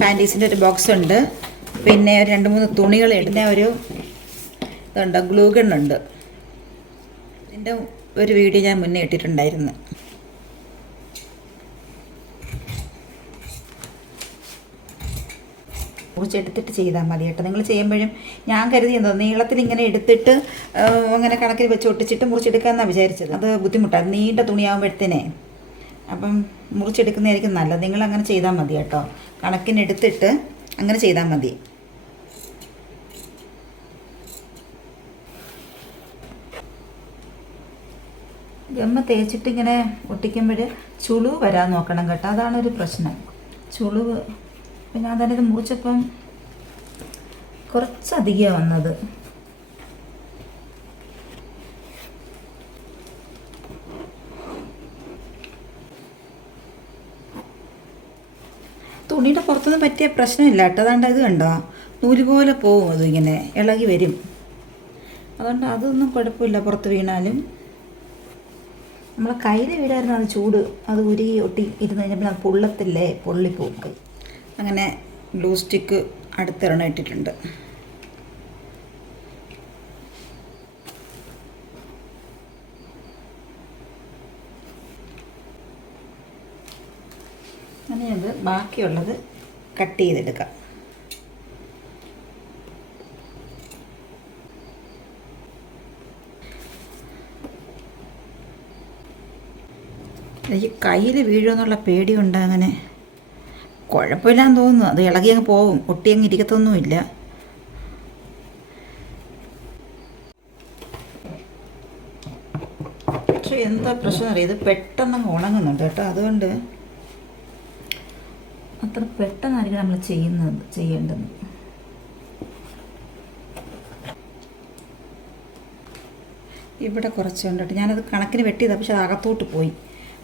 പാന്റീസിന്റെ ഒരു ബോക്സ് ഉണ്ട് പിന്നെ രണ്ട് മൂന്ന് തുണികൾ ഇടുന്ന ഒരു ഇതുണ്ട് ഗ്ലൂ ഉണ്ട് ഇതിന്റെ ഒരു വീഡിയോ ഞാൻ മുന്നേ ഇട്ടിട്ടുണ്ടായിരുന്നു. മുറിച്ചെടുത്തിട്ട് ചെയ്താൽ മതി കേട്ടോ. നിങ്ങൾ ചെയ്യുമ്പോഴും ഞാൻ കരുതി എന്തോ നീളത്തിൽ ഇങ്ങനെ എടുത്തിട്ട് അങ്ങനെ കണക്കിൽ വെച്ച് ഒട്ടിച്ചിട്ട് മുറിച്ചെടുക്കാമെന്നാണ് വിചാരിച്ചത്. അത് ബുദ്ധിമുട്ടാണ് നീണ്ട തുണിയാകുമ്പോഴത്തേനെ അപ്പം മുറിച്ചെടുക്കുന്നതായിരിക്കും നല്ലത്. നിങ്ങൾ അങ്ങനെ ചെയ്താൽ മതി കേട്ടോ. കണക്കിനെടുത്തിട്ട് അങ്ങനെ ചെയ്താൽ മതി. ഗമ്മ തേച്ചിട്ട് ഇങ്ങനെ ഒട്ടിക്കുമ്പോൾ ചുളിവ് വരാൻ നോക്കണം കേട്ടോ. അതാണ് ഒരു പ്രശ്നം. ചുളിവ്. പിന്നെ ഇത് മുറിച്ചപ്പം കുറച്ചധികം വന്നത് പുറത്തൊന്നും പറ്റിയ പ്രശ്നമില്ല. കേട്ടോ അതാണ്ട് ഇത് കണ്ടോ? നൂൽ പോലെ പോവും അത് ഇങ്ങനെ. ഇളകി വരും. അതുകൊണ്ട് അതൊന്നും കുഴപ്പമില്ല. പുറത്ത് വീണാലും. നമ്മളെ കയ്യിൽ വീടായിരുന്നു അത് ചൂട്. അത് ഉരുകി ഒട്ടി ഇരുന്ന് കഴിഞ്ഞപ്പോൾ പൊള്ളത്തില്ലേ? പൊള്ളിപ്പോവും അങ്ങനെ ഗ്ലൂ സ്റ്റിക്ക് അടുത്തൊരെണ്ണം ഇട്ടിട്ടുണ്ട്. അങ്ങനെയത് ബാക്കിയുള്ളത് കട്ട് ചെയ്തെടുക്കാം. എനിക്ക് കയ്യിൽ വീഴുമെന്നുള്ള പേടിയുണ്ട് അങ്ങനെ. കുഴപ്പമില്ലാന്ന് തോന്നുന്നു. അത് ഇളകി അങ്ങ് പോവും. ഒട്ടി അങ്ങ് ഇരിക്കത്തൊന്നുമില്ല. പക്ഷെ എന്താ പ്രശ്നം അറിയാം? ഇത് പെട്ടെന്ന് ഉണങ്ങുന്നുണ്ട് കേട്ടോ. അതുകൊണ്ട് അത്ര പെട്ടെന്നായിരിക്കും നമ്മൾ ചെയ്യുന്നത് ചെയ്യേണ്ടത്. ഇവിടെ കുറച്ച് കണ്ടിട്ട് ഞാനത് കണക്കിന് വെട്ടിയതാണ് പക്ഷെ അത് അകത്തോട്ട് പോയി.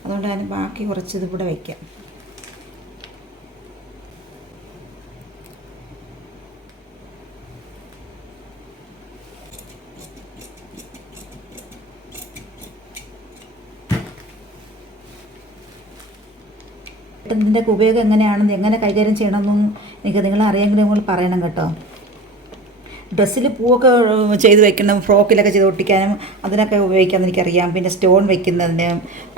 അതുകൊണ്ട് ഞാൻ ബാക്കി കുറച്ച് ഇതിവിടെ വയ്ക്കാം ഇതിന്റെ ഉപയോഗം എങ്ങനെയാണെന്ന് എങ്ങനെ കൈകാര്യം ചെയ്യണമെന്നും എനിക്ക് നിങ്ങൾ അറിയാമെങ്കിൽ നിങ്ങൾ പറയണം കേട്ടോ. ഡ്രസ്സിൽ പൂവൊക്കെ ചെയ്ത് വെക്കണം ഫ്രോക്കിലൊക്കെ ചെയ്ത് ഒട്ടിക്കാനും അതിനൊക്കെ ഉപയോഗിക്കാമെന്ന് എനിക്കറിയാം. പിന്നെ സ്റ്റോൺ വെക്കുന്നതിന്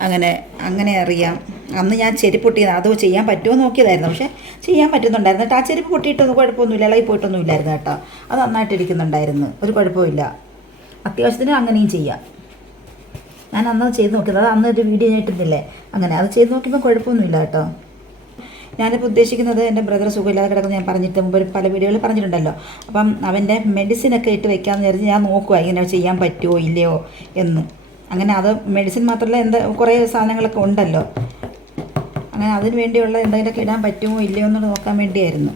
അങ്ങനെ അങ്ങനെ അറിയാം. അന്ന് ഞാൻ ചെരുപ്പ് പൊട്ടിയത് അത് ചെയ്യാൻ പറ്റുമോ നോക്കിയതായിരുന്നു. പക്ഷേ ചെയ്യാൻ പറ്റുന്നുണ്ടായിരുന്നു കേട്ടോ. ആ ചെരുപ്പ് പൊട്ടിയിട്ടൊന്നും കുഴപ്പമൊന്നുമില്ല. ഇളകി പോയിട്ടൊന്നും ഇല്ലായിരുന്നു കേട്ടോ. അത് നന്നായിട്ട് ഇരിക്കുന്നുണ്ടായിരുന്നു. ഒരു കുഴപ്പമില്ല അത്യാവശ്യത്തിന് അങ്ങനെയും ചെയ്യാം. ഞാൻ അന്ന് ചെയ്ത് നോക്കിയത്. അത് അന്നൊരു വീഡിയോ ഞാൻ ഇട്ടുന്നില്ലേ അങ്ങനെ. അത് ചെയ്ത് നോക്കിയപ്പോൾ കുഴപ്പമൊന്നുമില്ല കേട്ടോ. ഞാനിപ്പോൾ ഉദ്ദേശിക്കുന്നത് എന്റെ ബ്രദർ സുഖമില്ലാതെ കിടക്കുന്ന ഞാൻ പറഞ്ഞിട്ട് മുമ്പ് പല വീഡിയോയിൽ പറഞ്ഞിട്ടുണ്ടല്ലോ. അപ്പം അവന്റെ മെഡിസിനൊക്കെ ഇട്ട് വെക്കാമെന്ന് വിചാരിച്ച് ഞാൻ നോക്കുക ഇങ്ങനെ ചെയ്യാൻ പറ്റുമോ ഇല്ലയോ എന്ന്. അങ്ങനെ അത് മെഡിസിൻ മാത്രമല്ല എന്താ കുറേ സാധനങ്ങളൊക്കെ ഉണ്ടല്ലോ. അങ്ങനെ അതിന് വേണ്ടിയുള്ള എന്തെങ്കിലുമൊക്കെ ഇടാൻ പറ്റുമോ ഇല്ലയോ എന്ന് നോക്കാൻ വേണ്ടിയായിരുന്നു.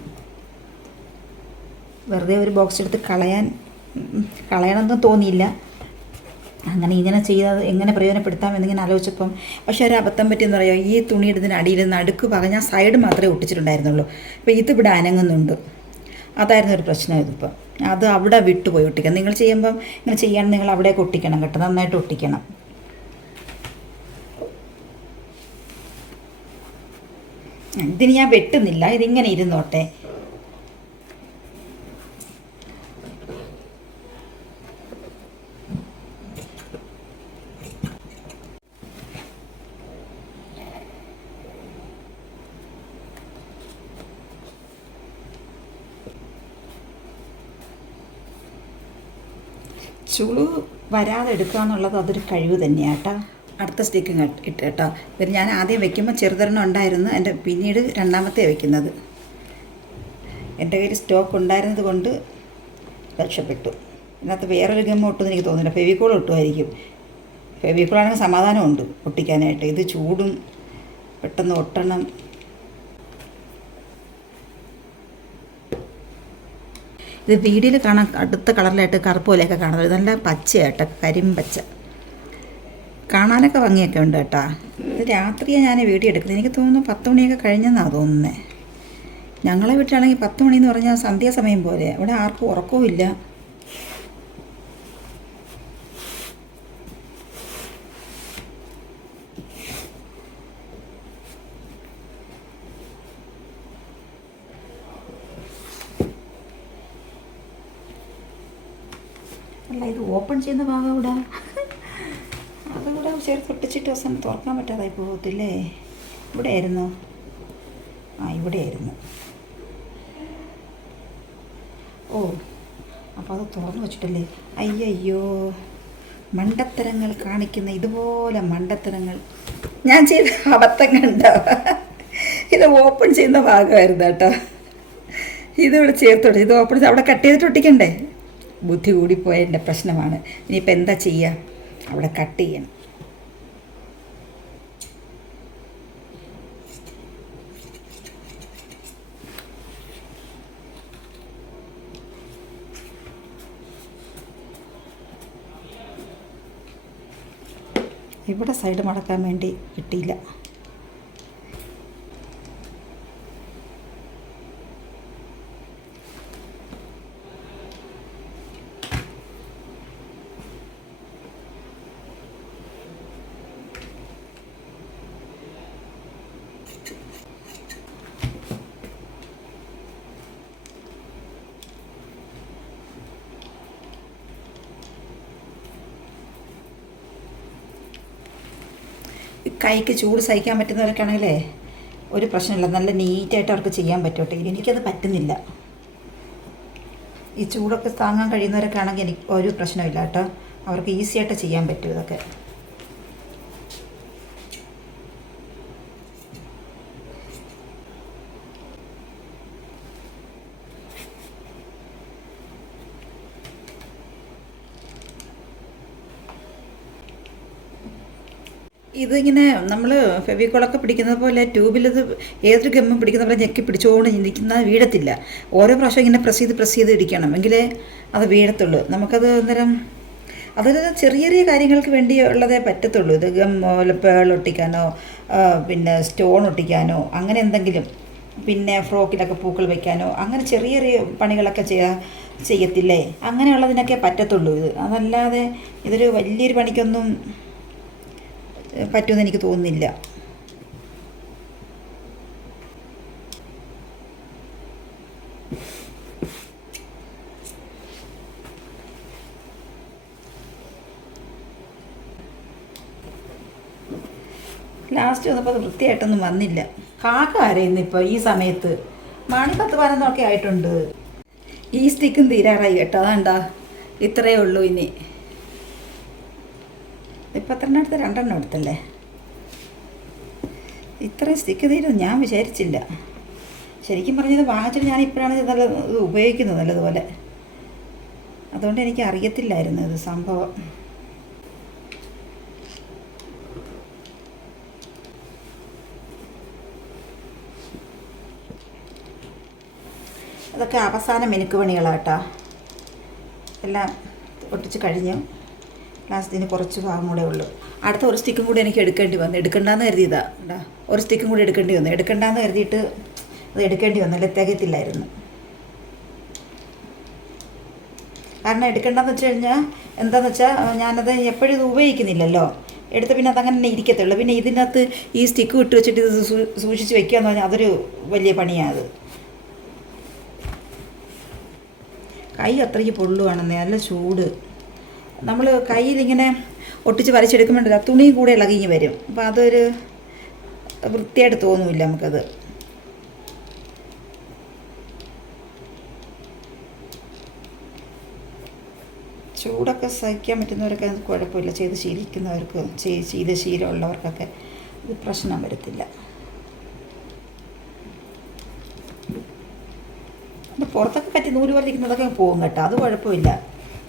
വെറുതെ ഒരു ബോക്സ് എടുത്ത് കളയാൻ കളയണമെന്ന് തോന്നിയില്ല. അങ്ങനെ ഇങ്ങനെ ചെയ്താൽ എങ്ങനെ പ്രയോജനപ്പെടുത്താം എന്നിങ്ങനെ ആലോചിച്ചപ്പം പക്ഷേ ഒരു അബദ്ധം പറ്റിയെന്ന് പറയുമോ ഈ തുണി ഇടുന്നതിന് അടിയിൽ നടുക്ക് ഞാൻ സൈഡ് മാത്രമേ ഒട്ടിച്ചിട്ടുണ്ടായിരുന്നുള്ളൂ. അപ്പോൾ ഇതിവിടെ അനങ്ങുന്നുണ്ട്. അതായിരുന്നു ഒരു പ്രശ്നം ഇതിപ്പം അത് അവിടെ വിട്ടുപോയി ഒട്ടിക്കാം നിങ്ങൾ ചെയ്യുമ്പം ഇങ്ങനെ ചെയ്യാൻ നിങ്ങൾ അവിടേക്ക് ഒട്ടിക്കണം കേട്ടോ. നന്നായിട്ട് ഒട്ടിക്കണം. ഇതിന് ഞാൻ വെട്ടുന്നില്ല. ഇതിങ്ങനെ ഇരുന്നോട്ടെ. ചുളു വരാതെ എടുക്കുക എന്നുള്ളത് അതൊരു കഴിവ് തന്നെയാണ് കേട്ടോ അടുത്ത സ്റ്റിക്കിങ് ഇട്ട് കേട്ടോ. പിന്നെ ഞാൻ ആദ്യം വെക്കുമ്പോൾ ചെറുതൊരെണ്ണം ഉണ്ടായിരുന്നു. എന്റെ പിന്നീട് രണ്ടാമത്തെ വെക്കുന്നത്. എന്റെ കയ്യിൽ സ്റ്റോക്ക് ഉണ്ടായിരുന്നത് കൊണ്ട് രക്ഷപ്പെട്ടു. ഇതിനകത്ത് വേറൊരു ഗമ്മ ഒട്ടുമെന്ന് എനിക്ക് തോന്നുന്നില്ല. ഫെവിക്കോൾ ഒട്ടുമായിരിക്കും. ഫെവിക്കോളാണെങ്കിൽ സമാധാനമുണ്ട് ഒട്ടിക്കാനായിട്ട് ഇത് ചൂടും പെട്ടെന്ന് ഒട്ടണം. ഇത് വീഡിയോയിൽ കാണാൻ അടുത്ത കളറിലായിട്ട് കറുപ്പ് പോലെയൊക്കെ കാണുന്നത് നല്ല പച്ചയായിട്ട് കരിമ്പച്ച. കാണാനൊക്കെ ഭംഗിയൊക്കെ ഉണ്ട് കേട്ടാ. ഇത് രാത്രിയാണ് ഞാൻ വീഡിയോ എടുക്കുന്നത്. എനിക്ക് തോന്നുന്നു പത്ത് മണിയൊക്കെ കഴിഞ്ഞെന്നാണ് തോന്നുന്നത് ഞങ്ങളെ വീട്ടിലാണെങ്കിൽ പത്ത് മണിയെന്ന് പറഞ്ഞാൽ സന്ധ്യാസമയം പോലെ. ഇവിടെ ആർക്കും ഉറക്കവും ഇല്ല. അല്ല ഇത് ഓപ്പൺ ചെയ്യുന്ന ഭാഗം ഇവിടെ അതുകൂടെ ചേർത്ത് ഒട്ടിച്ചിട്ട് അവസാനം തുറക്കാൻ പറ്റാതായി പോകത്തില്ലേ? ഇവിടെ ആയിരുന്നു ആ ഇവിടെ ആയിരുന്നു ഓ അപ്പോൾ അത് തുറന്നു വെച്ചിട്ടല്ലേ? അയ്യയ്യോ മണ്ടത്തരങ്ങൾ കാണിക്കുന്ന ഇതുപോലെ മണ്ടത്തരങ്ങൾ. ഞാൻ ചെയ്ത അബദ്ധം കണ്ടോ ഇത് ഓപ്പൺ ചെയ്യുന്ന ഭാഗമായിരുന്നു കേട്ടോ. ഇതിവിടെ ചേർത്തോട്ടെ ഇത് ഓപ്പൺ അവിടെ കട്ട് ചെയ്തിട്ട് ഒട്ടിക്കണ്ടേ? ബുദ്ധി കൂടിപ്പോയ എന്റെ പ്രശ്നമാണ്. ഇനിയിപ്പോൾ എന്താ ചെയ്യുക അവിടെ കട്ട് ചെയ്യണം. ഇവിടെ സൈഡ് മടക്കാൻ വേണ്ടി കിട്ടിയില്ല ഈ കൈക്ക് ചൂട് സഹിക്കാൻ പറ്റുന്നവർക്കാണെങ്കിലേ ഒരു പ്രശ്നമില്ല. നല്ല നീറ്റായിട്ട് അവർക്ക് ചെയ്യാൻ പറ്റോട്ടെ. എനിക്കത് പറ്റുന്നില്ല. ഈ ചൂടൊക്കെ താങ്ങാൻ കഴിയുന്നവരൊക്കെ ആണെങ്കിൽ എനിക്ക് ഒരു പ്രശ്നമില്ല കേട്ടോ. അവർക്ക് ഈസി ആയിട്ട് ചെയ്യാൻ പറ്റും ഇതൊക്കെ. ഇതിങ്ങനെ നമ്മൾ ഫെവിക്കോളൊക്കെ പിടിക്കുന്നത് പോലെ ട്യൂബിൽ ഇത് ഏതൊരു ഗമ്മും പിടിക്കുന്ന പോലെ ഞെക്കി പിടിച്ചുകൊണ്ട് ഇരിക്കുന്ന വീഴത്തില്ല. ഓരോ പ്രാവശ്യം ഇങ്ങനെ പ്രസ് ചെയ്ത് പ്രസ് ചെയ്ത് ഇരിക്കണം. എങ്കിലേ അത് വീഴത്തുള്ളൂ. നമുക്കത് അന്നേരം അതൊരു ചെറിയ ചെറിയ കാര്യങ്ങൾക്ക് വേണ്ടി ഉള്ളതേ പറ്റത്തുള്ളൂ. ഇത് ഗം പേൾ ഒട്ടിക്കാനോ പിന്നെ സ്റ്റോൺ ഒട്ടിക്കാനോ അങ്ങനെ എന്തെങ്കിലും. പിന്നെ ഫ്രോക്കിലൊക്കെ പൂക്കൾ വെക്കാനോ അങ്ങനെ ചെറിയ ചെറിയ പണികളൊക്കെ ചെയ്യാ ചെയ്യത്തില്ലേ? അങ്ങനെയുള്ളതിനൊക്കെ പറ്റത്തുള്ളൂ ഇത്. അതല്ലാതെ ഇതൊരു വലിയൊരു പണിക്കൊന്നും പറ്റുമെന്ന് എനിക്ക് തോന്നുന്നില്ല. ലാസ്റ്റ് വന്നപ്പോൾ അത് വൃത്തിയായിട്ടൊന്നും വന്നില്ല. കാക്ക ആരെയുന്നു ഇപ്പോൾ ഈ സമയത്ത്? മണി പത്ത് പതിനൊന്നൊക്കെ ആയിട്ടുണ്ട്. ഈ സ്റ്റിക്കും തീരാറായി കേട്ടോ. അതാണ്ടാ. ഇത്രയേ ഉള്ളൂ ഇനി. ഇപ്പം എത്ര എടുത്ത് രണ്ടെണ്ണം എടുത്തല്ലേ? ഇത്രയും സ്റ്റിക്ക് തീരും ഞാൻ വിചാരിച്ചില്ല. ശരിക്കും പറഞ്ഞത് വാങ്ങിച്ചിട്ട് ഞാൻ ഇപ്പോഴാണ് നല്ല ഇത് ഉപയോഗിക്കുന്നത് നല്ലതുപോലെ. അതുകൊണ്ട് എനിക്ക് അറിയത്തില്ലായിരുന്നു ഇത് സംഭവം. അതൊക്കെ അവസാന മിനുക്ക് പണികളാട്ടോ. എല്ലാം ഒട്ടിച്ച് കഴിഞ്ഞു. ലാസ്റ്റിന് കുറച്ച് ഭാഗം കൂടെ ഉള്ളൂ. അടുത്ത ഒരു സ്റ്റിക്കും കൂടി എനിക്ക് എടുക്കേണ്ടി വന്നു. എടുക്കണ്ടെന്ന് കരുതിയതാ കേട്ടാ ഒരു സ്റ്റിക്കും കൂടി എടുക്കേണ്ടി വന്നു. എടുക്കണ്ടെന്ന് കരുതിയിട്ട് അത് എടുക്കേണ്ടി വന്നു. അല്ലെ? തികയത്തില്ലായിരുന്നു. കാരണം എടുക്കണ്ടെന്ന് വെച്ച് കഴിഞ്ഞാൽ എന്താണെന്ന് വെച്ചാൽ ഞാനത് എപ്പോഴും ഇത് ഉപയോഗിക്കുന്നില്ലല്ലോ. എടുത്ത് പിന്നെ അതങ്ങനെ തന്നെ ഇരിക്കത്തുള്ളൂ. പിന്നെ ഇതിനകത്ത് ഈ സ്റ്റിക്ക് വിട്ട് വെച്ചിട്ട് ഇത് സൂക്ഷിച്ച് വെക്കുക എന്ന് പറഞ്ഞാൽ അതൊരു വലിയ പണിയാണ് കൈ അത്രയ്ക്ക് പൊള്ളുവാണെന്നേ. നല്ല ചൂട്. നമ്മൾ കയ്യിലിങ്ങനെ ഒട്ടിച്ച് വരച്ചെടുക്കുമ്പോഴല്ല തുണി കൂടെ ഇളകി വരും. അപ്പോൾ അതൊരു വൃത്തിയായിട്ട് തോന്നില്ല നമുക്കത്. ചൂടൊക്കെ സഹിക്കാൻ പറ്റുന്നവരൊക്കെ അത് കുഴപ്പമില്ല. ചെയ്ത് ശീലിക്കുന്നവർക്ക് ചെയ്ത് ശീലമുള്ളവർക്കൊക്കെ ഇത് പ്രശ്നം വരത്തില്ല. പുറത്തൊക്കെ പറ്റി നൂൽ പോലെ ഇരിക്കുന്നതൊക്കെ പോകും കേട്ടോ. അത് കുഴപ്പമില്ല.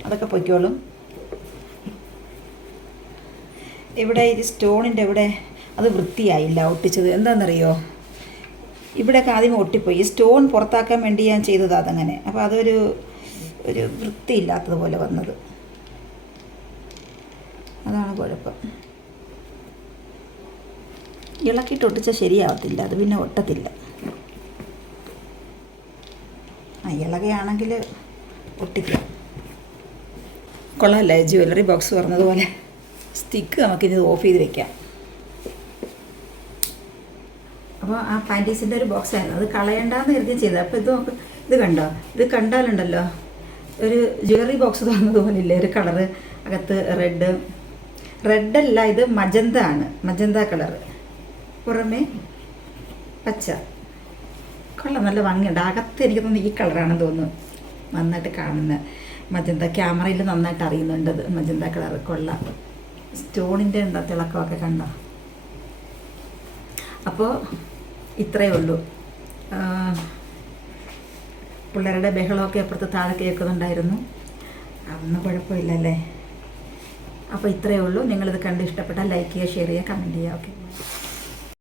അതൊക്കെ പൊയ്ക്കോളും. ഇവിടെ ഈ സ്റ്റോണിന്റെ ഇവിടെ അത് വൃത്തിയായില്ല ഒട്ടിച്ചത്. എന്താണെന്നറിയോ? ഇവിടെയൊക്കെ ആദ്യം ഒട്ടിപ്പോയി. ഈ സ്റ്റോൺ പുറത്താക്കാൻ വേണ്ടി ഞാൻ ചെയ്തത് അതങ്ങനെ. അപ്പോൾ അതൊരു ഒരു വൃത്തിയില്ലാത്തതുപോലെ വന്നത്. അതാണ് കുഴപ്പം. ഇളക്കിയിട്ട് ഒട്ടിച്ചാൽ ശരിയാവത്തില്ല. അത് പിന്നെ ഒട്ടത്തില്ല. ആ ഇളകയാണെങ്കിൽ ഒട്ടിക്കാം. കൊള്ളാമല്ലേ ജ്വല്ലറി ബോക്സ് പറഞ്ഞതുപോലെ. സ്റ്റിക്ക് നമുക്കിത് ഓഫ് ചെയ്ത് വെക്കാം. അപ്പോൾ ആ പാന്റീസിന്റെ ഒരു ബോക്സ് ആയിരുന്നു. അത് കളയണ്ടെന്ന് കരുതി ചെയ്തത്. അപ്പോൾ ഇത് നമുക്ക് ഇത് കണ്ടോ? ഇത് കണ്ടാലുണ്ടല്ലോ. ഒരു ജ്വല്ലറി ബോക്സ് തോന്നുന്നതുപോലെ ഇല്ലേ ഒരു കളറ് അകത്ത് റെഡ്. റെഡല്ല ഇത് മജന്ത ആണ്. Magenta colour. പുറമേ പച്ച. കൊള്ളാം നല്ല ഭംഗിയുണ്ട്. അകത്ത് എനിക്ക് തോന്നുന്നു ഈ കളറാണെന്ന് തോന്നുന്നു. നന്നായിട്ട് കാണുന്നത് മജന്ത. ക്യാമറയിൽ നന്നായിട്ട് അറിയുന്നുണ്ട് മജന്ത കളർ കൊള്ളാം. സ്റ്റോണിന്റെ എന്താ തിളക്കമൊക്കെ കണ്ടോ? അപ്പോൾ ഇത്രയേ ഉള്ളൂ. പിള്ളേരുടെ ബഹളമൊക്കെ അപ്പുറത്ത് താഴെ കേൾക്കുന്നുണ്ടായിരുന്നു അതൊന്നും കുഴപ്പമില്ലല്ലേ? അപ്പോൾ ഇത്രയേ ഉള്ളൂ. നിങ്ങളിത് കണ്ട് ഇഷ്ടപ്പെട്ടാൽ ലൈക്ക് ചെയ്യുക ഷെയർ ചെയ്യുക കമന്റ് ചെയ്യുക. ഓക്കെ